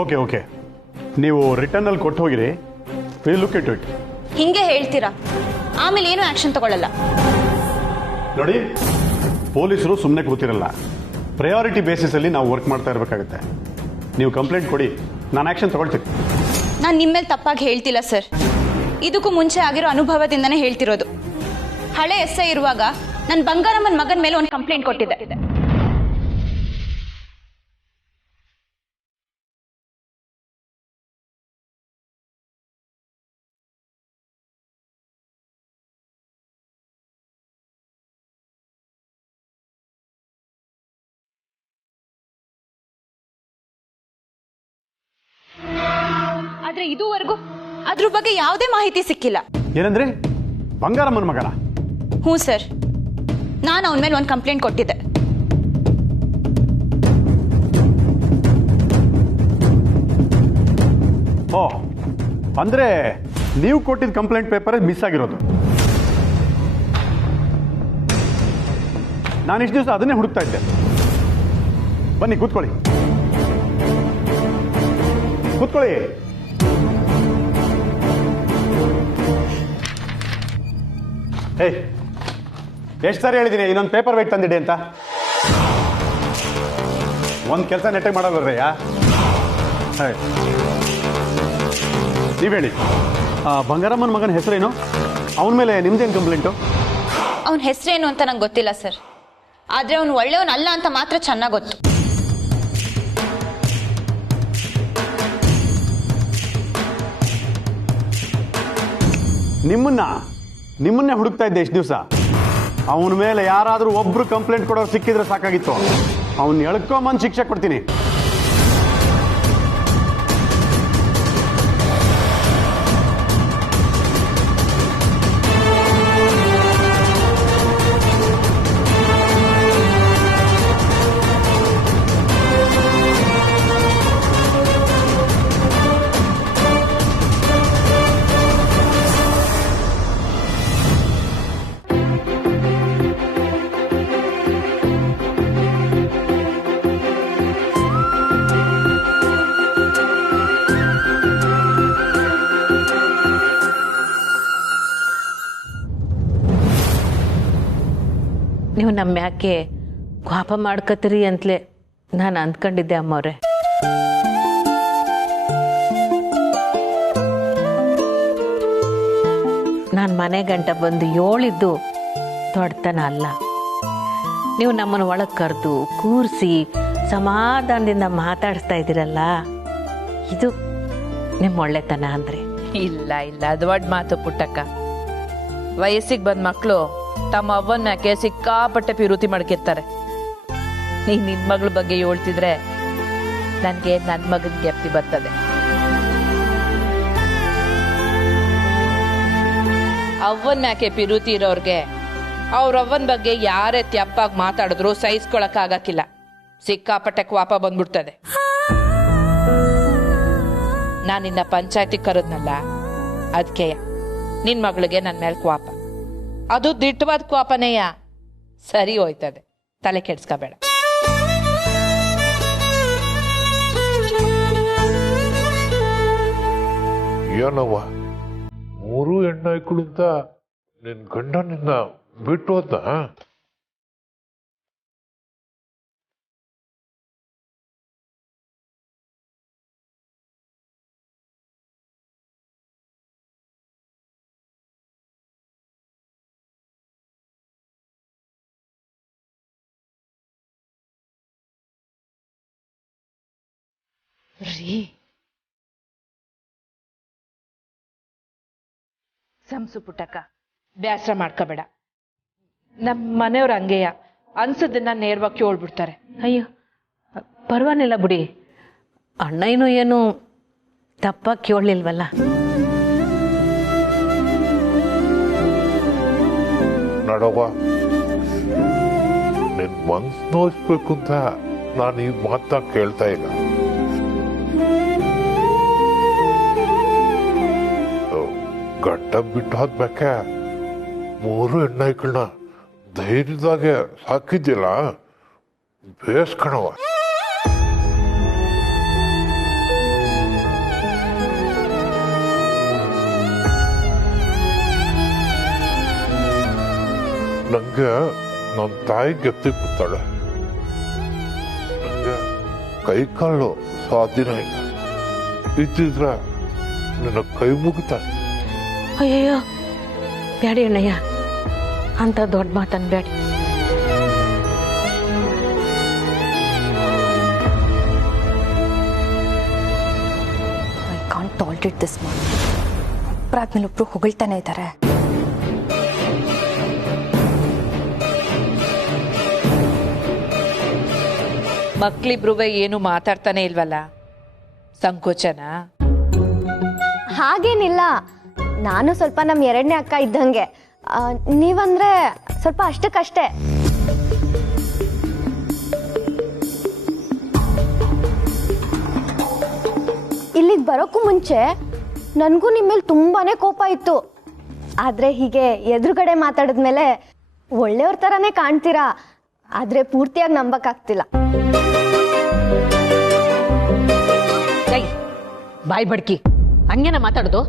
Okay okay, ನೀವು ರಿಟರ್ನಲ್ಲಿ ಕೊಟ್ಟು ಹೋಗಿರಿ, ವಿಲ್ ಲುಕ್ ಇಟ್ ಇಟ್. ಹಿಂಗೆ ಹೇಳ್ತೀರಾ, ಆಮೇಲೆ ಏನು ಆಕ್ಷನ್ ತಗೊಳ್ಳಲ್ಲ. ನೋಡಿ, ಪೊಲೀಸರು ಸುಮ್ಮನೆ ಕೂತಿರಲ್ಲ, ಪ್ರಯಾರಿಟಿ ಬೇಸಿಸಲ್ಲಿ ನಾವು ವರ್ಕ್ ಮಾಡ್ತಾ ಇರಬೇಕಾಗುತ್ತೆ. ನೀವು ಕಂಪ್ಲೇಂಟ್ ಕೊಡಿ, ನಾನು ಆಕ್ಷನ್ ತಗೊಳ್ತೀನಿ. ನಾನು ನಿಮ್ಮ ಮೇಲೆ ತಪ್ಪಾಗಿ ಹೇಳ್ತಿಲ್ಲ ಸರ್, ಇದಕ್ಕೂ ಮುಂಚೆ ಆಗಿರೋ ಅನುಭವದಿಂದನೇ ಹೇಳ್ತಿರೋದು. ಹಳೆ ಎಸ್ ಐ ಇರುವಾಗ ನನ್ನ ಬಂಗಾರಮ್ಮನ ಮಗನ ಮೇಲೆ ಒಂದು ಕಂಪ್ಲೇಂಟ್ ಕೊಟ್ಟಿದ್ದೆ. ಆದ್ರೆ ಇದುವರೆಗೂ ಅದ್ರ ಬಗ್ಗೆ ಯಾವುದೇ ಮಾಹಿತಿ ಸಿಕ್ಕಿಲ್ಲ. ಏನಂದ್ರೆ ಬಂಗಾರಮ್ಮನ ಮಗನ? ಹ್ಞೂ ಸರ್, ನಾನು ಅವನ ಮೇಲೆ ಒಂದು ಕಂಪ್ಲೇಂಟ್ ಕೊಟ್ಟಿದ್ದೆ. ಓ, ಅಂದ್ರೆ ನೀವು ಕೊಟ್ಟಿದ್ದ ಕಂಪ್ಲೇಂಟ್ ಪೇಪರ್ ಮಿಸ್ ಆಗಿರೋದು. ನಾನು ಇಷ್ಟು ದಿವಸ ಅದನ್ನೇ ಹುಡುಕ್ತಾ ಇದ್ದೆ. ಬನ್ನಿ ಕೂತ್ಕೊಳ್ಳಿ, ಕೂತ್ಕೊಳ್ಳಿ. ಏಯ್, ಎಷ್ಟು ಸಾರಿ ಹೇಳಿದ್ದೀನಿ ಇನ್ನೊಂದು ಪೇಪರ್ ವೇಟ್ ತಂದಿಡಿ ಅಂತ? ಒಂದು ಕೆಲಸ ನೆಟ್ಟಗೆ ಮಾಡಲ್ವರ್ರಯ್ಯ. ನೀವು ಹೇಳಿ, ಬಂಗಾರಮ್ಮನ ಮಗನ ಹೆಸರೇನು? ಅವನ ಮೇಲೆ ನಿಮ್ದೇನು ಕಂಪ್ಲೇಂಟು? ಅವನ ಹೆಸರೇನು ಅಂತ ನಂಗೆ ಗೊತ್ತಿಲ್ಲ ಸರ್, ಆದರೆ ಅವನು ಒಳ್ಳೆಯವನಲ್ಲ ಅಂತ ಮಾತ್ರ ಚೆನ್ನಾಗಿ ಗೊತ್ತು. ನಿಮ್ಮನ್ನೇ ಹುಡುಕ್ತಾ ಇದ್ದೆ ಇಷ್ಟು ದಿವಸ. ಅವನ ಮೇಲೆ ಯಾರಾದರೂ ಒಬ್ರು ಕಂಪ್ಲೇಂಟ್ ಕೊಡೋರು ಸಿಕ್ಕಿದ್ರೆ ಸಾಕಾಗಿತ್ತು. ಅವನ್ನ ಎಳ್ಕೊಂಬಂದು ಶಿಕ್ಷೆ ಕೊಡ್ತೀನಿ. ನೀವು ನಮ್ಮ ಯಾಕೆ ಕೋಪ ಮಾಡ್ಕತ್ತೀರಿ ಅಂತಲೇ ನಾನು ಅಂದ್ಕೊಂಡಿದ್ದೆ ಅಮ್ಮವ್ರೆ. ನಾನು ಮನೆ ಗಂಟ ಬಂದು ಹೇಳಿದ್ದು ದೊಡ್ಡತನ ಅಲ್ಲ. ನೀವು ನಮ್ಮನ್ನು ಒಳಗೆ ಕರೆದು ಕೂರಿಸಿ ಸಮಾಧಾನದಿಂದ ಮಾತಾಡಿಸ್ತಾ ಇದ್ದೀರಲ್ಲ, ಇದು ನಿಮ್ಮ ಒಳ್ಳೆತನ ಅಂದರೆ. ಇಲ್ಲ ಇಲ್ಲ, ಅದು ದೊಡ್ಡ ಮಾತು ಪುಟ್ಟಕ್ಕ. ವಯಸ್ಸಿಗೆ ಬಂದ ಮಕ್ಕಳು ತಮ್ಮ ಅವ್ವನ್ಯಾಕೆ ಸಿಕ್ಕಾಪಟ್ಟೆ ಪಿರುತಿ ಮಾಡ್ಕಿರ್ತಾರೆ. ನೀನ್ ನಿನ್ ಮಗಳ ಬಗ್ಗೆ ಹೇಳ್ತಿದ್ರೆ ನನ್ಗೆ ನನ್ ಮಗನ್ ಗೆಪ್ತಿ ಬರ್ತದೆ. ಅವ್ವನ್ಯಾಕೆ ಪಿರುತಿ ಇರೋರ್ಗೆ ಅವ್ರವ್ವನ ಬಗ್ಗೆ ಯಾರೇ ತ್ಯಪ್ಪಾಗಿ ಮಾತಾಡಿದ್ರು ಸಹಿಸ್ಕೊಳಕ್ ಆಗಕ್ಕಿಲ್ಲ. ಸಿಕ್ಕಾಪಟ್ಟೆ ಕ್ವಾಪ ಬಂದ್ಬಿಡ್ತದೆ. ನಾನಿನ್ನ ಪಂಚಾಯತಿ ಕರೆದ್ನಲ್ಲ, ಅದಕ್ಕೆ ನಿನ್ ಮಗಳಿಗೆ ನನ್ ಮೇಲೆ ಕ್ವಾಪ. ಅದು ದಿಟ್ಟವಾದ ಕ್ವಾಪನೆಯ, ಸರಿ ಹೋಯ್ತದೆ, ತಲೆ ಕೆಡ್ಸ್ಕೋಬೇಡ. ಏನವ್ವ, 3 ಹೆಣ್ಣಾಯ್ಕಳು ಅಂತ ನಿನ್ ಗಂಡ ನಿನ್ನ ಬಿಟ್ಟು ಹೋದ? ರೀ ಸಂಸು ಪುಟ್ಟಕ್ಕ, ಬೇಸರ ಮಾಡ್ಕೋಬೇಡ. ನಮ್ಮ ಮನೆಯವ್ರ ಹಂಗೆಯ ಅನ್ಸದನ್ನ ನೇರವಾಗಿ ಕೇಳ್ಬಿಡ್ತಾರೆ. ಅಯ್ಯೋ ಪರವಾಗಿಲ್ಲ ಬಿಡಿ, ಅಣ್ಣಯ್ಯನು ಏನು ತಪ್ಪಾಗಿ ಕೇಳಲಿಲ್ವಲ್ಲ. ನಡವ್ವ, ನಿನ್ ಮನ್ಸು ನೋಯಿಸ್ಬೇಕು ಅಂತ ನಾನು ಈ ಮಾತನ್ನ ಕೇಳ್ತಾ ಇಲ್ಲ. ಗಡ್ಡ ಬಿಟ್ಟು ಹೋದ್ಬೇಕೆ 3 ಹೆಣ್ಣಾಯ್ಕಳನ್ನ ಧೈರ್ಯದಾಗೆ ಸಾಕಿದ್ದಿಲ್ಲ, ಬೇಸ್ ಕಣವ. ನನಗೆ ನನ್ನ ತಾಯಿ ಗೆಪ್ತಿ ಕೂತಾಳೆ. ನನಗೆ ಕೈ ಕಾಲು ಸ್ವಾಧೀನ ಇಲ್ಲ. ಇದ್ದಿದ್ರೆ ನನ್ನ ಕೈ ಮುಗಿತಾನೆ. ಅಯ್ಯಯ್ಯೋ ಬ್ಯಾಡಿ ಅಣ್ಣಯ್ಯ, ಅಂತ ದೊಡ್ಡ ಮಾತನ್ ಬ್ಯಾಡಿ. I can't tolerate this mark. ಒಬ್ಬರಾದ್ಮೇಲೆ ಒಬ್ರು ಹೊಗಳ್ತಾನೆ ಇದ್ದಾರೆ. ಮಕ್ಳಿಬ್ರು ಏನು ಮಾತಾಡ್ತಾನೆ ಇಲ್ವಲ್ಲ, ಸಂಕೋಚನ? ಹಾಗೇನಿಲ್ಲ, ನಾನು ಸ್ವಲ್ಪ ನಮ್ಮ ಎರಡನೇ ಅಕ್ಕ ಇದ್ದಂಗೆ. ನೀವಂದ್ರೆ ಸ್ವಲ್ಪ ಅಷ್ಟಕ್ಕಷ್ಟೇ. ಇಲ್ಲಿಗೆ ಬರೋಕ್ಕೂ ಮುಂಚೆ ನನಗೂ ನಿಮ್ಮ ಮೇಲೆ ತುಂಬಾನೇ ಕೋಪ ಇತ್ತು. ಆದರೆ ಹೀಗೆ ಎದುರುಗಡೆ ಮಾತಾಡಿದ್ಮೇಲೆ ಒಳ್ಳೆಯವ್ರ ಥರನೇ ಕಾಣ್ತೀರಾ, ಆದರೆ ಪೂರ್ತಿಯಾಗಿ ನಂಬಕ್ಕಾಗ್ತಿಲ್ಲ. ಬಾಯ್ ಬಡ್ಕಿ, ಹಂಗೇನ ಮಾತಾಡೋದು?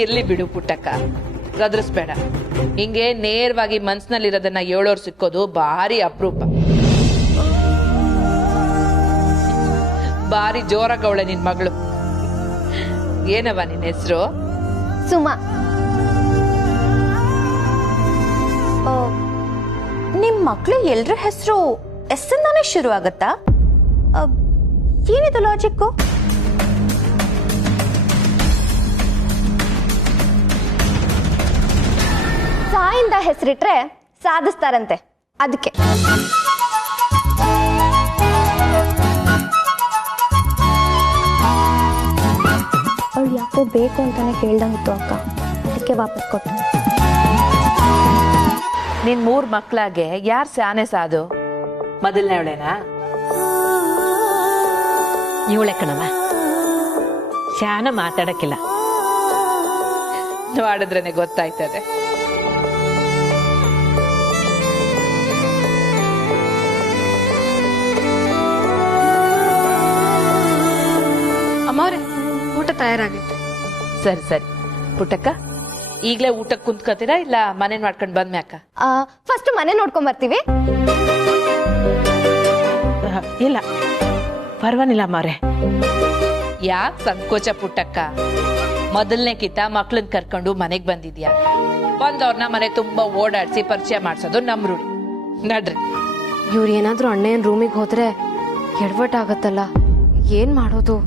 ಇರ್ಲಿ ಬಿಡು ಪುಟ್ಟಕ್ಕ, ಗದರಿಸ್ಬೇಡ. ಹಿಂಗೆ ನೇರವಾಗಿ ಮನ್ಸಿನಲ್ಲಿರೋದನ್ನ ಹೇಳೋರು ಸಿಕ್ಕೋದು ಭಾರಿ ಅಪರೂಪ. ಭಾರಿ ಜೋರಾಗವಳೆ ನಿನ್ ಮಗಳು. ಏನವ ನಿನ್ ಹೆಸರು? ಸುಮಾ. ನಿಮ್ಮ ಮಕ್ಕಳು ಎಲ್ರ ಹೆಸರು ಎಸ್ ಇಂದಾನೇ ಶುರು ಆಗತ್ತಾ? ಏನಿದು ಲಾಜಿಕ್ಕು? ಸಾಯಿಂದ ಹೆಸರಿಟ್ರೆ ಸಾಧಿಸ್ತಾರಂತೆ, ಅದಕ್ಕೆ. ಅವಳು ಯಾಕೋ ಬೇಕು ಅಂತಾನೆ ಕೇಳ್ದಂಗಿತ್ತು ಅಕ್ಕ, ಅದಕ್ಕೆ ವಾಪಸ್ ಕೊಟ್ಟು. ನಿನ್ 3 ಮಕ್ಳಾಗೆ ಯಾರ್ ಸ್ಯಾನೆ ಸಾದು? ಮೊದಲನೇ ಅವಳೇನಾ? ಇವಳೆ ಕಣವ, ಶಾನ ಮಾತಾಡಕ್ಕಿಲ್ಲ. ಮಾಡಿದ್ರೇನೆ ಗೊತ್ತಾಯ್ತದೆ. ಅಮ್ಮವ್ರೆ, ಊಟ ತಯಾರಾಗೈತೆ. ಸರಿ ಸರಿ ಪುಟ್ಟಕ್ಕ, ಈಗ್ಲೇ ಊಟಕ್ಕೆ ಕುಂತ್ಕೋತೀರಾ ಇಲ್ಲ ಮನೆ ಮಾಡ್ಕೊಂಡ್ ಬಂದ್ಮ್ಯಾಕ? ಫಸ್ಟ್ ಮನೆ ನೋಡ್ಕೊಂಡ್ ಬರ್ತೀವಿ. ಇಲ್ಲ ಪರ್ವಾಗಿಲ್ಲ ಮಾರೆ. ಯಾಕೆ ಸಂಕೋಚ ಪುಟ್ಟಕ್ಕ? ಮೊದಲನೇ ಕಿತ ಮಕ್ಳನ್ ಕರ್ಕೊಂಡು ಮನೆಗ್ ಬಂದಿದ್ಯಾ, ಬಂದವ್ರನ್ನ ಮನೆ ತುಂಬಾ ಓಡಾಡ್ಸಿ ಪರಿಚಯ ಮಾಡ್ಸೋದು ನಮ್ ರೂಢಿ. ನಡ್ರಿ. ಇವ್ರು ಏನಾದ್ರೂ ಅಣ್ಣಯ್ಯನ ರೂಮಿಗೆ ಹೋದ್ರೆ ಎಡವಟ್ಟಾಗತ್ತಲ್ಲ, ಏನ್ ಮಾಡೋದು?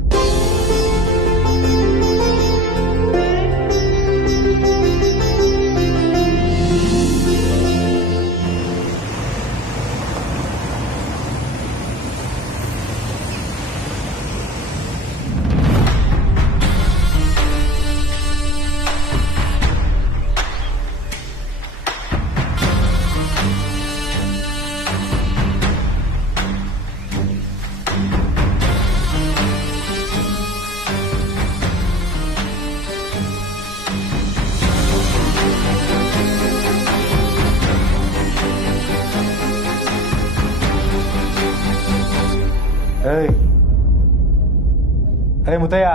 ಅರೆ ಮುತ್ತಯ್ಯ,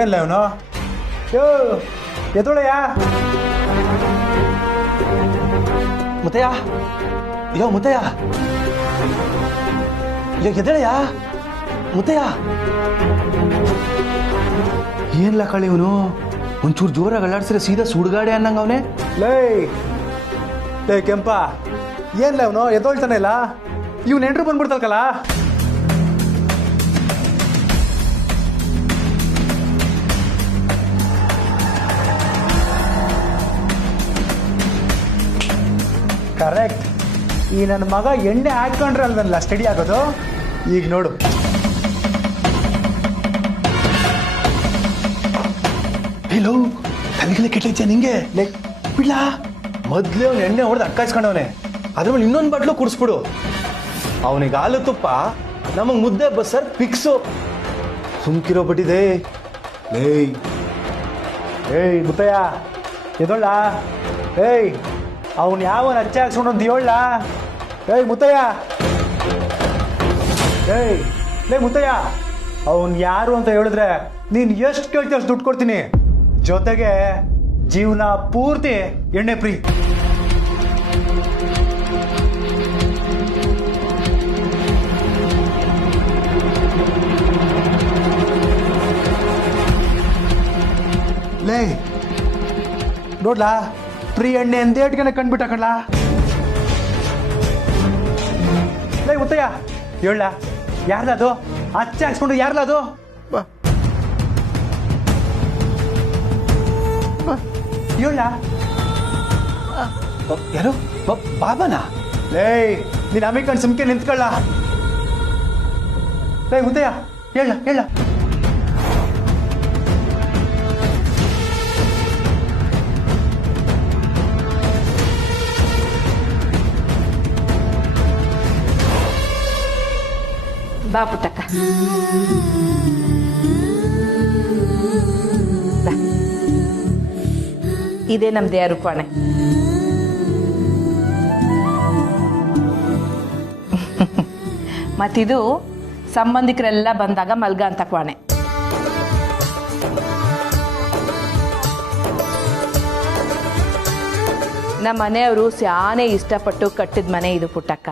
ಏನ್ಲ ಇವನು? ಎದೊಳಯ್ಯ ಮುತ್ತಯ್ಯ, ಯೋ ಮುತ್ತಯ್ಯ, ಯೋ ಎದಳಯ್ಯ ಮುತ್ತಯ್ಯ. ಏನ್ಲ ಕಳಿ ಇವನು? ಒಂಚೂರು ಜೋರಾಗಿ ಅಲ್ಲಾಡ್ಸಿದ್ರೆ ಸೀದಾ ಸುಡ್ಗಾಡೆ ಅನ್ನಂಗ ಅವನೇ. ಲೇ ಕೆಂಪ, ಏನ್ಲ ಅವನು ಎದ್ದೋಳ್ತಾನೆ ಇಲ್ಲ? ಇವ್ ನೆಂಟ್ರು ಬಂದ್ಬಿಡ್ತಲ್ಕಲ್ಲ. ಕರೆಕ್ಟ್. ಈ ನನ್ನ ಮಗ ಎಣ್ಣೆ ಹಾಕೊಂಡ್ರೆ ಅಲ್ವಲ್ಲ ಸ್ಟಡಿ ಆಗೋದು. ಈಗ ನೋಡು, ಹೇಲೋ ತಲೆಗೆಲ್ಲ ಕೆಟ್ಟೈತೆ ನಿಂಗೆ. ಲೈಕ್ ಬಿಡ್ಲ, ಮೊದ್ಲೇ ಅವ್ನು ಎಣ್ಣೆ ಹೊಡೆದು ಅಕ್ಕಾಯಿಸ್ಕೊಂಡವನೆ, ಅದ್ರ ಮೇಲೆ ಇನ್ನೊಂದು ಬಾಟ್ಲು ಕುಡಿಸ್ಬಿಡು. ಅವನಿಗೆ ಹಾಲು ತುಪ್ಪ, ನಮಗೆ ಮುದ್ದೆ ಬಸ್ಸರ್ ಫಿಕ್ಸು. ಸುಮ್ಕಿರೋ ಬಿಟ್ಟಿದೆ. ಏಯ್ ಮುತ್ತಯ್ಯ, ಎದೊಳ್ಳ. ಏಯ್ ಅವನು ಯಾವನ್ ಅಚ್ಚೆ ಹಾಕ್ಸ್ಕೊಂಡು ಅಂತ ಹೇಳ. ಏಯ್ ಮುತ್ತಯ್ಯ, ಏಯ್ ಲೇ ಮುತ್ತಯ್ಯ, ಅವನ್ ಯಾರು ಅಂತ ಹೇಳಿದ್ರೆ ನೀನ್ ಎಷ್ಟು ಕೇಳ್ತೀಯ ಅಷ್ಟು ದುಡ್ಡು ಕೊಡ್ತೀನಿ, ಜೊತೆಗೆ ಜೀವನ ಪೂರ್ತಿ ಎಣ್ಣೆ ಫ್ರೀ. ಲೇ ನೋಡ್ಲಾ, ಫ್ರೀ ಎಣ್ಣೆ ಎಂದೇಟ್ಗೆನೆ ಕಂಡ್ಬಿಟ್ಟ ಕಣ್ಲಾ. ಲೇ ಮುತ್ತಯ್ಯ, ಹೇಳ ಯಾರ್ದದು ಅಚ್ಚ ಹಾಕ್ಸ್ಕೊಂಡು ಯಾರ್ಲದು? ಹೇಳ ಯಾರು? ಬಾಬಾನಾ? ಲೇ ನೀನ್ ಅಮಿಕಂಡ್ ಸುಮ್ಕೆ ನಿಂತ್ಕೊಳ್ಳ. ಲೇ ಮುತ್ತಯ್ಯ, ಹೇಳ ಹೇಳ. ಬಾ ಪುಟ್ಟಕ್ಕ. ಬಾ. ಇದೇ ನಮ್ ದೇಹ ರೂಪಾಣೆ. ಮತ್ತಿದು ಸಂಬಂಧಿಕರೆಲ್ಲ ಬಂದಾಗ ಮಲ್ಗ ಅಂತ ಕ್ವಾಣೆ. ನಮ್ಮ ಮನೆಯವರು ಸ್ಯಾನೆ ಇಷ್ಟಪಟ್ಟು ಕಟ್ಟಿದ ಮನೆ ಇದು ಪುಟ್ಟಕ್ಕ.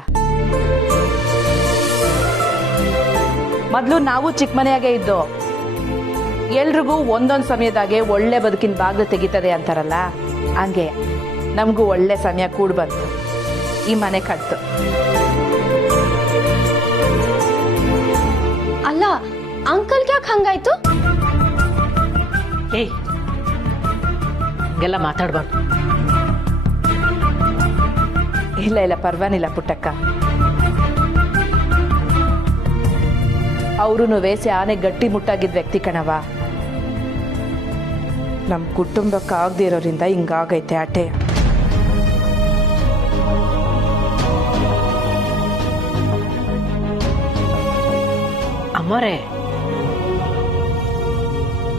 ಮೊದಲು ನಾವು ಚಿಕ್ಕ ಮನೆಯಾಗೆ ಇದ್ದು, ಎಲ್ರಿಗೂ ಒಂದೊಂದು ಸಮಯದಾಗೆ ಒಳ್ಳೆ ಬದುಕಿನ ಬಾಗಿಲು ತೆಗಿತದೆ ಅಂತಾರಲ್ಲ, ಹಂಗೆ ನಮಗೂ ಒಳ್ಳೆ ಸಮಯ ಕೂಡ್ ಬಂತು, ಈ ಮನೆ ಕಟ್ತು. ಅಲ್ಲ ಅಂಕಲ್ಗೆ ಯಾಕೆ ಹಂಗಾಯ್ತು? ಏಯ್, ಹಂಗೆಲ್ಲ ಮಾತಾಡ್ಬಾರ್ದು. ಇಲ್ಲ ಇಲ್ಲ, ಪರ್ವಾನಿಲ್ಲ ಪುಟ್ಟಕ್ಕ. ಅವರು ಸ್ಯಾನೆ ಗಟ್ಟಿ ಮುಟ್ಟಾಗಿದ್ದ ವ್ಯಕ್ತಿ ಕಣವ. ನಮ್ಮ ಕುಟುಂಬಕ್ಕಾಗದೇ ಇರೋರಿಂದ ಹಿಂಗಾಗೈತೆ ಆಟೆ. ಅಮ್ಮರೇ,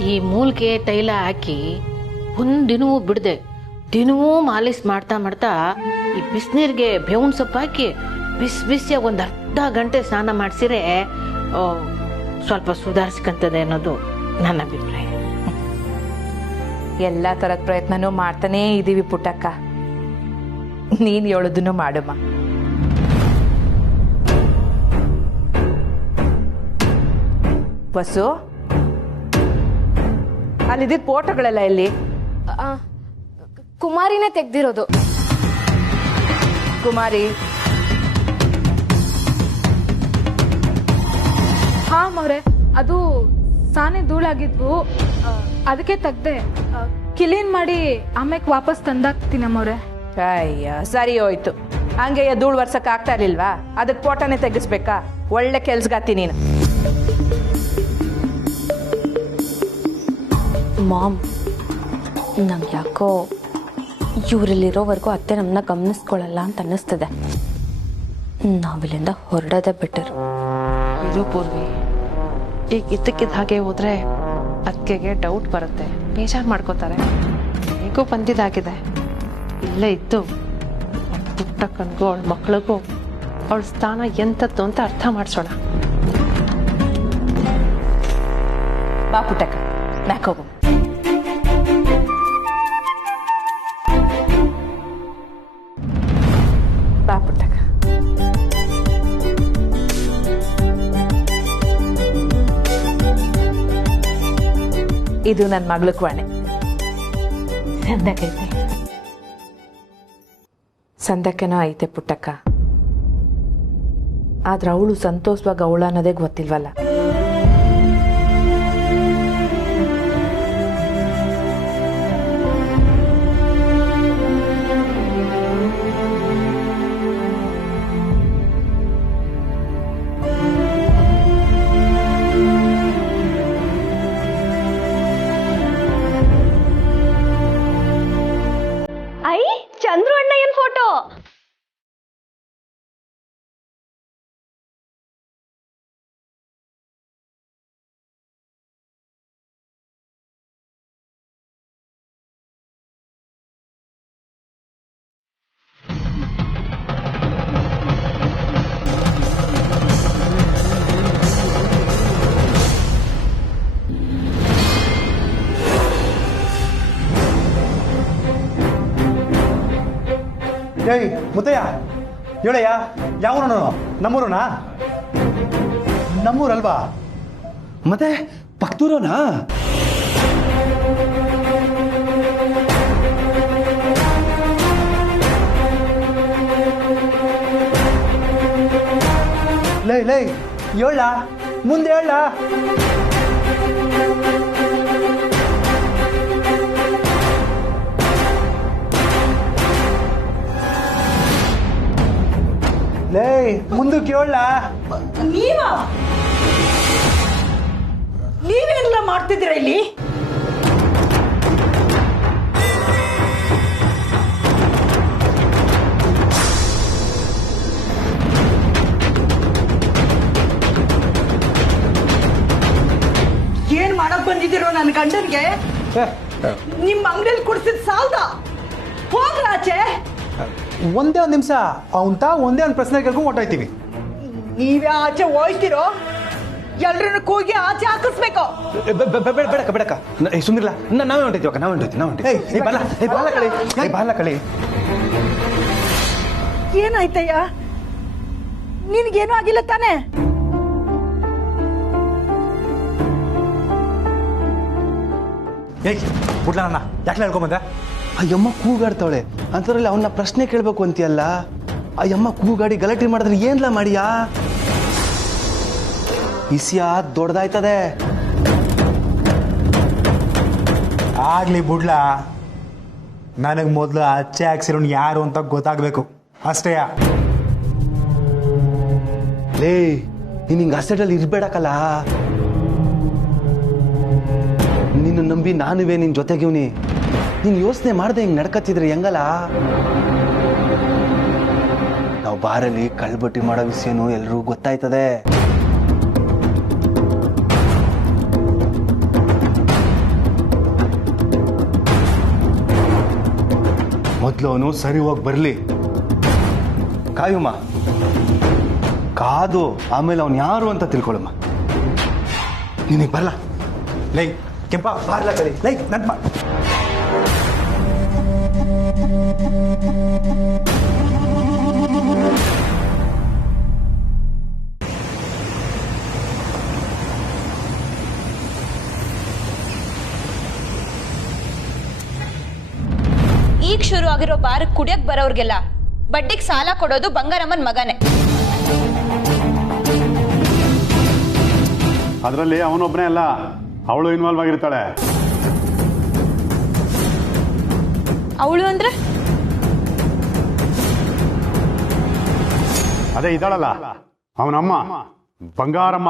ಈ ಮೂಲ್ಕೆ ತೈಲ ಹಾಕಿ ಒಂದಿನವೂ ಬಿಡದೆ ದಿನವೂ ಮಾಲಿಶ್ ಮಾಡ್ತಾ ಮಾಡ್ತಾ ಈ ಬಿಸಿನೀರಿಗೆ ಬೇವಿನ ಸೊಪ್ಪು ಹಾಕಿ ಬಿಸಿಯಾಗಿ ಒಂದು ಅರ್ಧ ಗಂಟೆ ಸ್ನಾನ ಮಾಡಿಸಿದ್ರೆ ಸ್ವಲ್ಪ ಸುಧಾರಿಸ್ಕಂತದೆ ಅನ್ನೋದು ನನ್ನ ಅಭಿಪ್ರಾಯ. ಎಲ್ಲ ಥರದ ಪ್ರಯತ್ನನೂ ಮಾಡ್ತಾನೇ ಇದ್ದೀವಿ ಪುಟ್ಟಕ್ಕ. ನೀನು ಹೇಳೋದನ್ನು ಮಾಡಮ್ಮ. ಬಸ್ಸು, ಅಲ್ಲಿದ್ದ ಫೋಟೋಗಳೆಲ್ಲ ಎಲ್ಲಿ? ಕುಮಾರಿನೇ ತೆಗ್ದಿರೋದು. ಕುಮಾರಿ? ಹಾ ಮವ್ರೆ, ಅದು ಸಾನೆ ಧೂಳಾಗಿದ್ವು, ಅದಕ್ಕೆ ತೆಗ್ದೆ. ಕ್ಲೀನ್ ಮಾಡಿ ಆಮೇಲೆ ವಾಪಸ್ ತಂದಾಕ್ತೀನಮ್ಮವ್ರೆ. ಅಯ್ಯ, ಸರಿ ಹೋಯ್ತು. ಹಂಗೆ ಧೂಳು ವರ್ಷಕ್ಕೆ ಆಗ್ತಾ ಇರ್ಲಿಲ್ವಾ? ಅದಕ್ಕೆ ಫೋಟೋನೇ ತೆಗಿಸ್ಬೇಕಾ? ಒಳ್ಳೆ ಕೆಲ್ಸಗಾತಿ ನೀನು. ಮಾಮ್, ನಂಗೆ ಯಾಕೋ ಇವರಲ್ಲಿರೋವರೆಗೂ ಅತ್ತೆ ನಮ್ಮನ್ನ ಗಮನಿಸ್ಕೊಳ್ಳಲ್ಲ ಅಂತ ಅನ್ನಿಸ್ತದೆ. ನಾವಿಲ್ಲಿಂದ ಹೊರಡೋದೇ ಬೆಟರ್. ಇದು ಪೂರ್ವಿ, ಈಗ ಇದ್ದಕ್ಕಿದ್ದ ಹಾಗೆ ಹೋದ್ರೆ ಅದಕ್ಕೆ ಡೌಟ್ ಬರುತ್ತೆ, ಬೇಜಾರು ಮಾಡ್ಕೋತಾರೆ. ಹೇಗೂ ಬಂದಿದ್ದಾಗಿದೆ, ಇಲ್ಲೇ ಇದ್ದು ಪುಟ್ಟಕ್ಕನಿಗೂ ಅವಳ ಮಕ್ಳಿಗೂ ಅವಳ ಸ್ಥಾನ ಎಂಥದ್ದು ಅಂತ ಅರ್ಥ ಮಾಡಿಸೋಣ. ಬಾ ಪುಟ್ಟಕ್ಕ, ಮ್ಯಾಕ್ ಹೋಗು. ಬಾ ಪುಟ್ಟಕ್ಕ. ಇದು ನನ್ನ ಮಗಳು ಕ್ವಾಣೆ. ಸಂದಕೈತೆ, ಸಂದಕ್ಕೆನೋ ಐತೆ ಪುಟ್ಟಕ್ಕ. ಆದ್ರೆ ಅವಳು ಸಂತೋಷವಾಗಿ ಅವಳ ಅನ್ನೋದೇ ಗೊತ್ತಿಲ್ವಲ್ಲ. ಐ ಚಂದ್ರು ಅಣ್ಣಯ್ಯನ್ ಫೋಟೋ. ಏಯ್ ಮುತ್ತಯ್ಯ ಹೇಳಯ್ಯ ಯಾವನು ನಮ್ಮೂರನಾ ನಮ್ಮೂರಲ್ವಾ ಮತ್ತೆ ಪಕ್ತೂರನಾ ಲೈ ಲೈ ಹೇಳ ಮುಂದೆ ಹೇಳ ಲೇ ಮುಂದಕ್ಕೆ ಹೇಳ ನೀವೇನೆಲ್ಲ ಮಾಡ್ತಿದ್ದೀರಾ ಇಲ್ಲಿ? ಏನ್ ಮಾಡಕ್ ಬಂದಿದ್ದೀರೋ ನನ್ನ ಗಂಡನ್ಗೆ? ನಿಮ್ ಅಂಗಡಿಯಲ್ಲಿ ಕುಡ್ಸಿದ್ ಸಾಲ್ದ? ಹೋಗ್ರ ಆಚೆ. ಒಂದೇ ಒಂದು ನಿಮಿಷ ಅವನ್ ಒಂದೇ ಒಂದು ಪ್ರಶ್ನೆ ಕೇಳ್ಕೊಂಡು ಹೊಟ್ಟೋಯ್ತೀವಿ. ನೀವೇ ಆಚೆ ಹೋಯ್ತಿರೋ? ಎಲ್ರನ್ನು ಕೂಗಿ ಆಚೆ ಹಾಕಿಸ್ಬೇಕು. ಬೇಡಕ್ಕ ಬೇಡಕ್ಕ ಸುಂದಿರ್ಲ ನಾವೇ ಹೊಂಟೈತೀವಕ್ಕ ನಾವೇ ಹೊಂಟೈತಿ ಬಾಲ ಕಳಿ. ಏನಾಯ್ತಯ್ಯ? ನಿನ್ಗೇನು ಆಗಿಲ್ಲ ತಾನೆ? ಏಯ್ ಬಿಡ್ಲ ನನ್ನ ಯಾಕೆ ಹೇಳ್ಕೊಂಬಂದ? ಅಯ್ಯಮ್ಮ ಕೂಗಾಡ್ತಾವಳೆ ಅಂತವ್ರಲ್ಲಿ ಅವನ್ನ ಪ್ರಶ್ನೆ ಕೇಳ್ಬೇಕು ಅಂತೀಯಲ್ಲ. ಅಯ್ಯಮ್ಮ ಕೂಗಾಡಿ ಗಲಾಟೆ ಮಾಡಿದ್ರೆ ಏನ್ಲ ಮಾಡಿಯಾ? ಇಸಿಯ ದೊಡ್ಡದಾಯ್ತದೆ. ಆಗ್ಲಿ ಬಿಡ್ಲ, ನನಗೆ ಮೊದಲು ಅಚ್ಚೆ ಹಾಕ್ಸಿರೋನು ಯಾರು ಅಂತ ಗೊತ್ತಾಗ್ಬೇಕು ಅಷ್ಟೇಯ. ಲೇ ನೀನ್ ಹಿಂಗ ಅಸೆಟಲ್ಲಿ ಇರ್ಬೇಡಕ್ಕಲ್ಲ. ನಿನ್ನ ನಂಬಿ ನಾನುವೇ ನಿನ್ ಜೊತೆಗಿವ್ನಿ. ನೀನ್ ಯೋಚನೆ ಮಾಡ್ದೆ ಹಿಂಗ್ ನಡ್ಕತ್ತಿದ್ರೆ ಹೆಂಗಲ್ಲ? ನಾವು ಬಾರಲ್ಲಿ ಕಳ್ಬಟ್ಟಿ ಮಾಡೋ ವಿಷಯನೂ ಎಲ್ರಿಗೂ ಗೊತ್ತಾಯ್ತದೆ. ಮೊದ್ಲು ಅವನು ಸರಿ ಹೋಗಿ ಬರ್ಲಿ. ಕಾಯುಮ್ಮ, ಕಾದು ಆಮೇಲೆ ಅವನು ಯಾರು ಅಂತ ತಿಳ್ಕೊಳಮ್ಮ. ನಿನಗೆ ಬರಲ್ಲ. ಲೈ ಕೆಂಪ ಬಾರ್ಲ ಕಳಿ. ಲೈ ನನ್ ಈಗ ಶುರು ಆಗಿರೋ ಬಾರ್ ಕುಡಿಯಕ್ ಬರೋರ್ಗೆಲ್ಲ ಬಡ್ಡಿಗೆ ಸಾಲ ಕೊಡೋದು ಬಂಗಾರಮ್ಮನ್ ಮಗನೇ. ಅದರಲ್ಲಿ ಅವನೊಬ್ಬನೇ ಅಲ್ಲ, ಅವಳು ಇನ್ವಾಲ್ವ್ ಆಗಿರ್ತಾಳೆ. ಅವಳು ಅಂದ್ರೆ ಅದೇ ಇದ್ದಾಳಲ್ಲ ಅವನಮ್ಮ ಬಂಗಾರಮ್ಮ.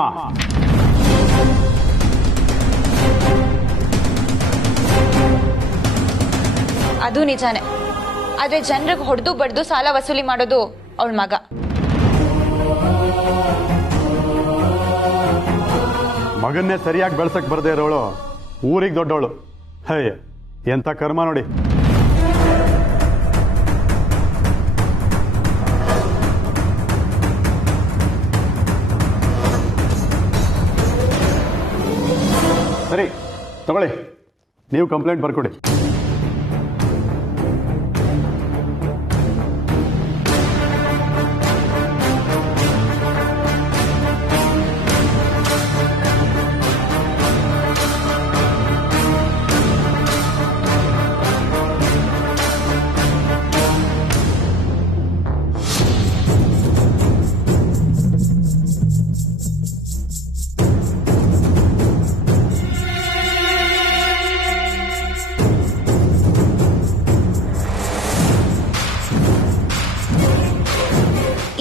ಅದು ನಿಜಾನೇ. ಆದ್ರೆ ಜನರಿಗೆ ಹೊಡೆದು ಬಡ್ದು ಸಾಲ ವಸೂಲಿ ಮಾಡೋದು ಅವಳ ಮಗ. ಮಗನ್ನೇ ಸರಿಯಾಗಿ ಬೆಳ್ಸಕ್ ಬರ್ದೇ ಇರೋಳು ಊರಿಗೆ ದೊಡ್ಡವಳು. ಹೇ ಎಂತ ಕರ್ಮ ನೋಡಿ. ಸರಿ ತಗೊಳ್ಳಿ, ನೀವು ಕಂಪ್ಲೇಂಟ್ ಬರ್ಕೊಡಿ.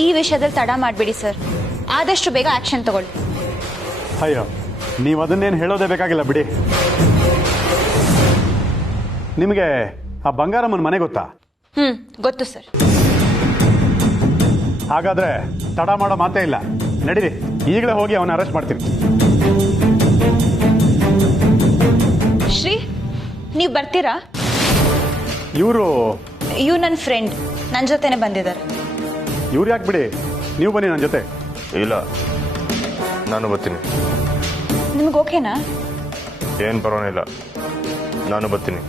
ಈ ವಿಷಯದಲ್ಲಿ ತಡ ಮಾಡಬೇಡಿ ಸರ್. ಆದಷ್ಟು ಬೇಗ ಆಕ್ಷನ್ ತಗೊಳ್ಳಿ. ಅಯ್ಯೋ, ನೀವು ಅದನ್ನೇನು ಹೇಳೋದೇ ಬೇಕಾಗಿಲ್ಲ ಬಿಡಿ. ನಿಮಗೆ ಆ ಬಂಗಾರಮ್ಮನ ಮನೆ ಗೊತ್ತಾ? ಗೊತ್ತು ಸರ್. ಹಾಗಾದ್ರೆ ತಡ ಮಾಡೋ ಮಾತೇ ಇಲ್ಲ, ನಡೀರಿ ಈಗಲೇ ಹೋಗಿ ಅವನ ಅರೆಸ್ಟ್ ಮಾಡ್ತೀನಿ. ಶ್ರೀ, ನೀವು ಬರ್ತೀರಾ? ಇವರು ನನ್ನ ಫ್ರೆಂಡ್, ನನ್ನ ಜೊತೆನೆ ಬಂದಿದ್ದಾರೆ. ಇವ್ರು ಯಾಕೆ ಬಿಡಿ, ನೀವು ಬನ್ನಿ ನನ್ನ ಜೊತೆ. ಇಲ್ಲ, ನಾನು ಬರ್ತೀನಿ. ನಿಮ್ಗೆ ಓಕೆನಾ? ಏನು ಪರವಾಗಿಲ್ಲ, ನಾನು ಬರ್ತೀನಿ.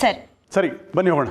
ಸರಿ ಸರಿ, ಬನ್ನಿ ಹೋಗೋಣ.